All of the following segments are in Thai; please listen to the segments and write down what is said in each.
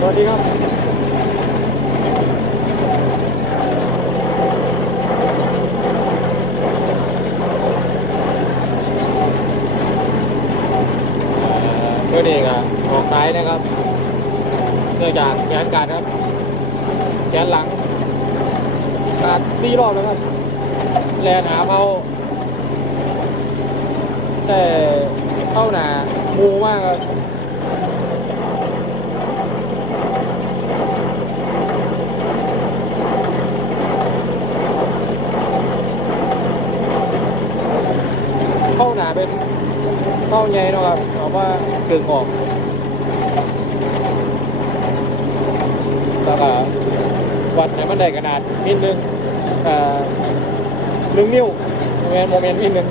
สวัสดีครับเมื่อนี้ก็ออกซ้ายนะครับเนื่องจากแขนการครับแขนหลังขาดสี่รอบแล้วครับแลนหาเผาแต่เข้าหนามูมากครับ เข้าหนาเป็นเข้าใหญ่เนาะครับเอาว่าเกิงออกแล้วก็วัดไหนมันได้ขนาดนิดนึงเอ่อหนึ่งนิ้วโมเมนต์โมเมนต์นิดนึง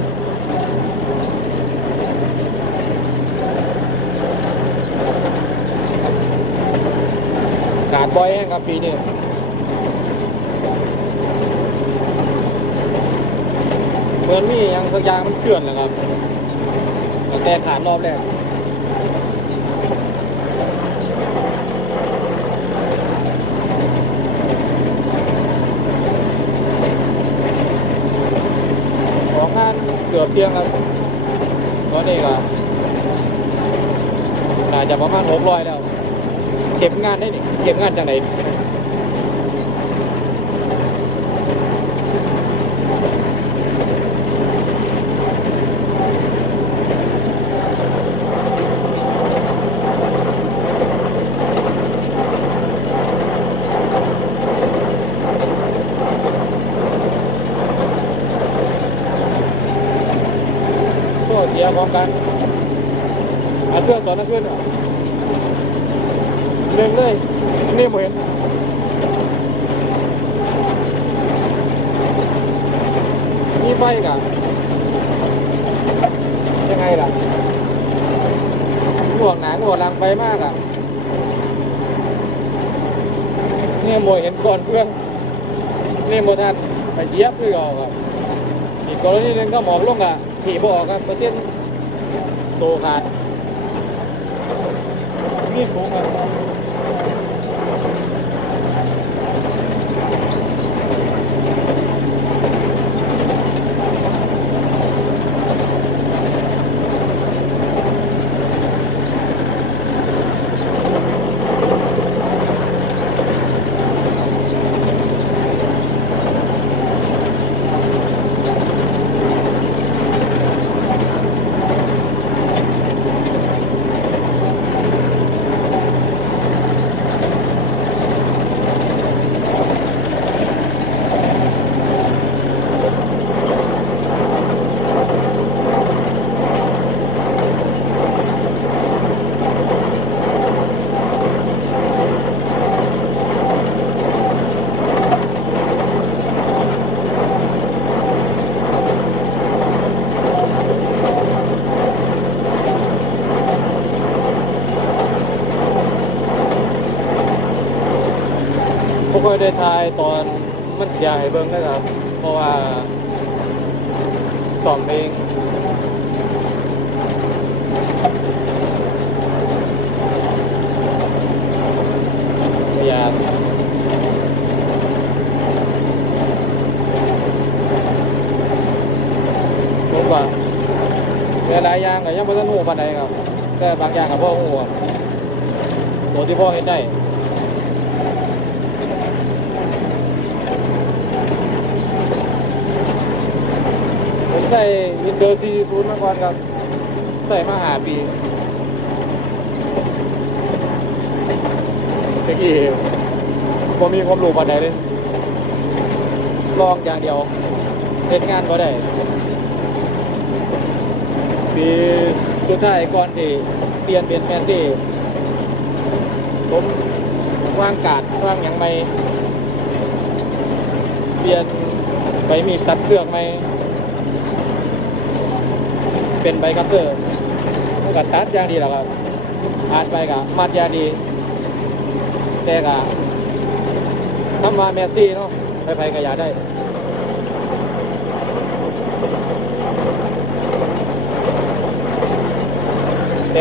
ขาดบ่อยแห้งครับปีนี้ เหมือนมีอย่างสักอย่างมันเกลื่อนแหละครับตั้งแต่ขาดรอบแรกของงานเกือบเที่ยงครับตอนนี้ก็น่าจะประมาณหกร้อยแล้ว เก็บงานได้นี่เก็บงานจากไหนก็ เสียของกันอันเครื่องตอนนั้นขึ้นอะเรื่งเลยอันนี้ผมเห็นนี่ไฟกับยังไงล่ะห่วหนาห่วลังไปมากอะเนี่ยโมยเห็นก่อนเพื่อนนี่โมทันไปเยียบคือเอาครับอีกกรณีหนึ่งก็หมอกลงอะ ขี่บออกครับเปอร์เซ็นต์โซขาดนี่สูงครับ วกค่อยได้ทายตอนมันเสียให้เบิ้งนะครับ เพราะว่าสองเองพยายามผมว่าหลายอย่างก็ยังไม่ทันหูปานใดครับ แต่บางอย่างก็พ่อหูตัวที่พ่อเห็นได้ ใส่วินเดอร์40มาก่อนครับ ใส่มาหาปีเมื่อกี้ผมมีความรู้ปานใดเลยลองอย่างเดียวเห็นงานก็ได้ปีสุดท้ายก่อนที่เปลี่ยนเป็นแมนซี่ผมว่างการดว่างอย่างไม่เปลี่ยนไปมีตัดเชือกไหม เป็นใบคัตเตอร์มันก็ตัดอย่างดีแหล้วครับอ่านไปกับมัดอย่างดี แต่กับทำมาเมสซี่เนาะไปไปก็อยากได้แต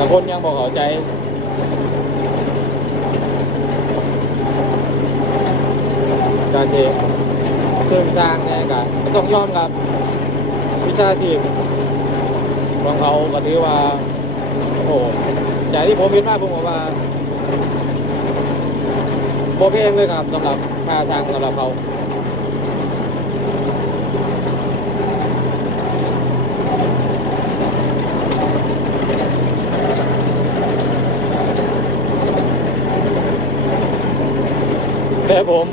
่คนยังบอกเข้าใจการเท เครื่องสร้างเนี่ยก็ต้องยอมกับวิชาชีพของเขาก็ถือว่าโอ้โหจากที่ผมเห็นมาผมบอกว่าโบเพงเลยครับสำหรับค่าสร้างสำหรับเขาแต่ผม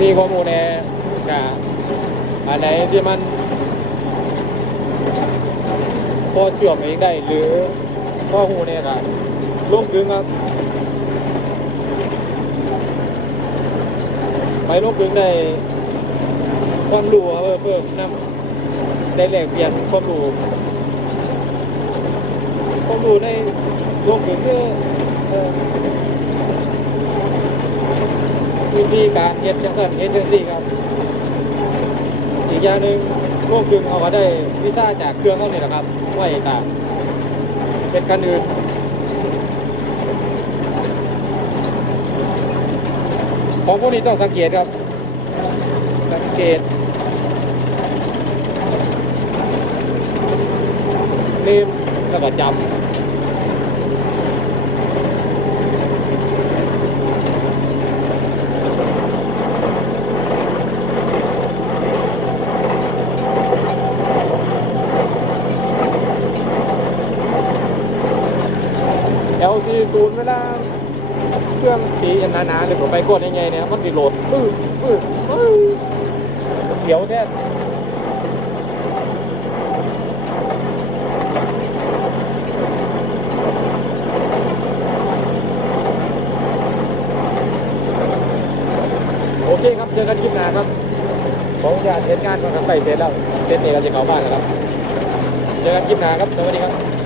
มีข้อมูลใน กับอันไหนที่มันพอเชื่อมเองได้หรือข้อหูเนี่ยครับลงกึงครับไปลงกึงได้ความรู้ครับเพิ่มเพิ่มนำได้แลกเปลี่ยนความรู้ความรู้ในลงกึงคือเอ่อวิธีการเฮ็ดจังซั่นเฮ็ดจังซี่ครับ อย่างหนึ่งพวกกึ่งเขาก็ได้วีซ่าจากเครื่องเขาเนี่ยแหละครับไว้ตามเป็นกันอื่นของพวกนี้ต้องสังเกตครับ สังเกตเล่มแล้วก็จำ LC ศูนย์เวลาเครื่องสีหนาๆหรือผมไปกดยังไงเนี่ยมันติโหลดปื้อปื้อปื้อเสียวแท้โอเคครับ เจอกันคลิปหน้าครับของญาติเห็นงานก่อนครับไปเสร็จแล้วเสร็จนี่เราจะเข้าบ้านแล้วครับ เจอกันคลิปหน้าครับ สวัสดีครับ